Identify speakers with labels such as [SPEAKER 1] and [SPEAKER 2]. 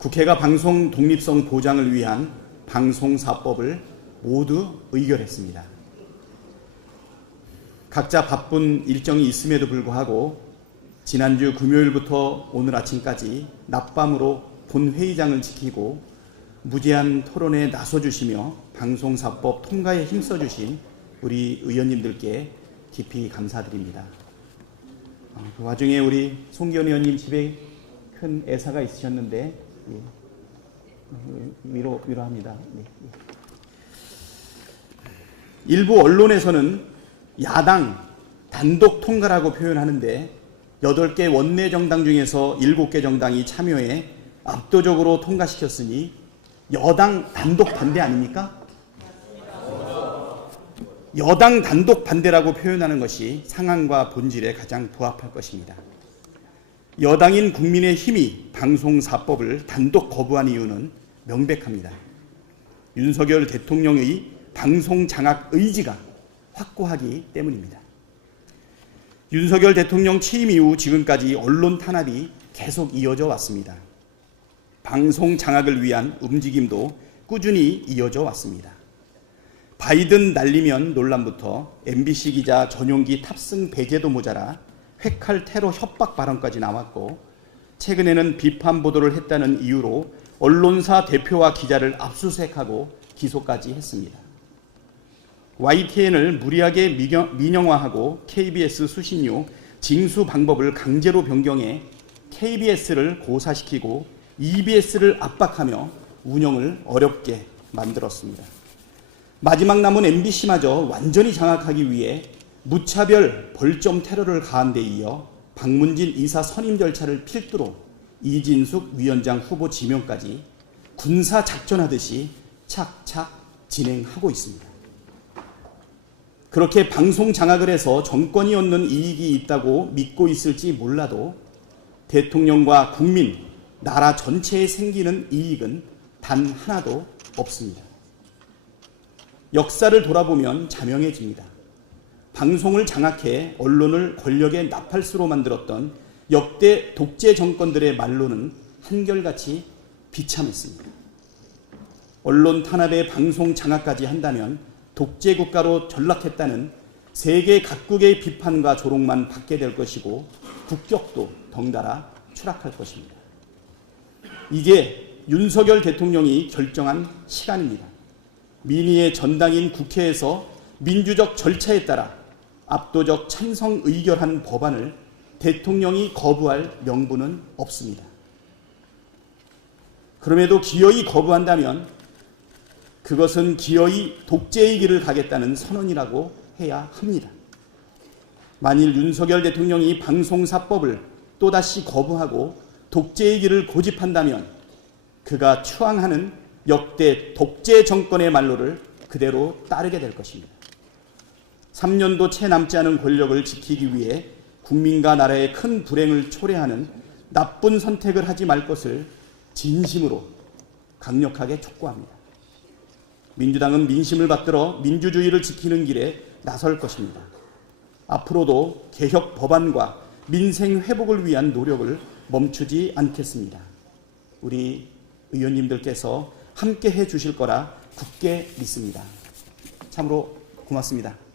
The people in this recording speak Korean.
[SPEAKER 1] 국회가 방송 독립성 보장을 위한 방송사법을 모두 의결했습니다. 각자 바쁜 일정이 있음에도 불구하고 지난주 금요일부터 오늘 아침까지 낮밤으로 본회의장을 지키고 무제한 토론에 나서주시며 방송사법 통과에 힘써주신 우리 의원님들께 깊이 감사드립니다. 어, 그 와중에 우리 송기현 의원님 집에 큰 애사가 있으셨는데 예, 어, 위로 위로합니다. 네, 예. 일부 언론에서는 야당 단독 통과라고 표현하는데 8개 원내 정당 중에서 7개 정당이 참여해 압도적으로 통과시켰으니 여당 단독 반대 아닙니까? 여당 단독 반대라고 표현하는 것이 상황과 본질에 가장 부합할 것입니다. 여당인 국민의 힘이 방송사법을 단독 거부한 이유는 명백합니다. 윤석열 대통령의 방송 장악 의지가 확고하기 때문입니다. 윤석열 대통령 취임 이후 지금까지 언론 탄압이 계속 이어져 왔습니다. 방송 장악을 위한 움직임도 꾸준히 이어져 왔습니다. 바이든 날리면 논란부터 MBC 기자 전용기 탑승 배제도 모자라 회칼 테러 협박 발언까지 나왔고 최근에는 비판 보도를 했다는 이유로 언론사 대표와 기자를 압수수색하고 기소까지 했습니다. YTN을 무리하게 민영화하고 KBS 수신료 징수 방법을 강제로 변경해 KBS를 고사시키고 EBS를 압박하며 운영을 어렵게 만들었습니다. 마지막 남은 MBC마저 완전히 장악하기 위해 무차별 벌점 테러를 가한 데 이어 박문진 이사 선임 절차를 필두로 이진숙 위원장 후보 지명까지 군사 작전하듯이 착착 진행하고 있습니다. 그렇게 방송 장악을 해서 정권이 얻는 이익이 있다고 믿고 있을지 몰라도 대통령과 국민, 나라 전체에 생기는 이익은 단 하나도 없습니다. 역사를 돌아보면 자명해집니다. 방송을 장악해 언론을 권력의 나팔수로 만들었던 역대 독재 정권들의 말로는 한결같이 비참했습니다. 언론 탄압에 방송 장악까지 한다면 독재 국가로 전락했다는 세계 각국의 비판과 조롱만 받게 될 것이고 국격도 덩달아 추락할 것입니다. 이제 윤석열 대통령이 결정한 시간입니다. 민의의 전당인 국회에서 민주적 절차에 따라 압도적 찬성 의결한 법안을 대통령이 거부할 명분은 없습니다. 그럼에도 기어이 거부한다면 그것은 기어이 독재의 길을 가겠다는 선언이라고 해야 합니다. 만일 윤석열 대통령이 방송사법을 또다시 거부하고 독재의 길을 고집한다면 그가 추앙하는 역대 독재 정권의 말로를 그대로 따르게 될 것입니다. 3년도 채 남지 않은 권력을 지키기 위해 국민과 나라의 큰 불행을 초래하는 나쁜 선택을 하지 말 것을 진심으로 강력하게 촉구합니다. 민주당은 민심을 받들어 민주주의를 지키는 길에 나설 것입니다. 앞으로도 개혁 법안과 민생 회복을 위한 노력을 멈추지 않겠습니다. 우리 의원님들께서 함께 해 주실 거라 굳게 믿습니다. 참으로 고맙습니다.